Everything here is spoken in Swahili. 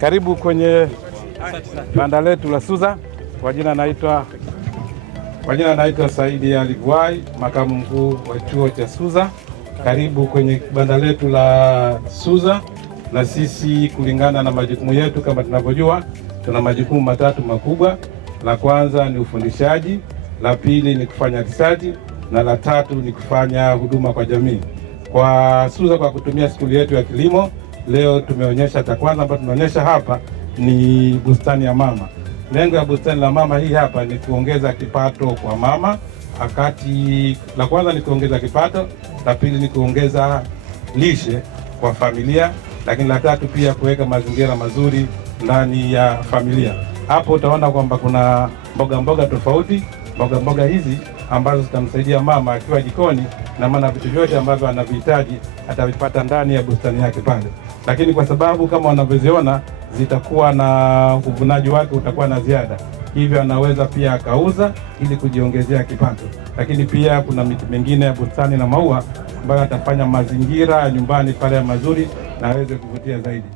Karibu kwenye banda letu la Suza. Kwa jina naitwa Saidi Ali Bwai, makamu mkuu wa chuo cha Suza. Karibu kwenye banda letu la Suza. Na sisi kulingana na majukumu yetu, kama tunavyojua, tuna majukumu matatu makubwa. La kwanza ni ufundishaji, la pili ni kufanya research, na la tatu ni kufanya huduma kwa jamii. Kwa Suza, kwa kutumia skuli yetu ya kilimo, leo tumeonyesha cha kwanza ambacho tunaonyesha hapa ni bustani ya mama. Lengo ya bustani la mama hii hapa ni kuongeza kipato kwa mama. La kwanza ni kuongeza kipato, la pili ni kuongeza lishe kwa familia, lakini la tatu pia kuweka mazingira mazuri ndani ya familia. Hapo utaona kwamba kuna mboga tofauti. Mboga hizi ambazo zitamsaidia mama akiwa jikoni, na maana vitu vyote ambavyo anavihitaji atavipata ndani ya bustani yake pale. Lakini kwa sababu kama wanavyoziona zitakuwa na uvunaji wake utakuwa na ziada, hivyo anaweza pia akauza ili kujiongezea kipato. Lakini pia kuna miti mingine ya bustani na maua ambayo atafanya mazingira ya nyumbani pale mazuri na aweze kuvutia zaidi.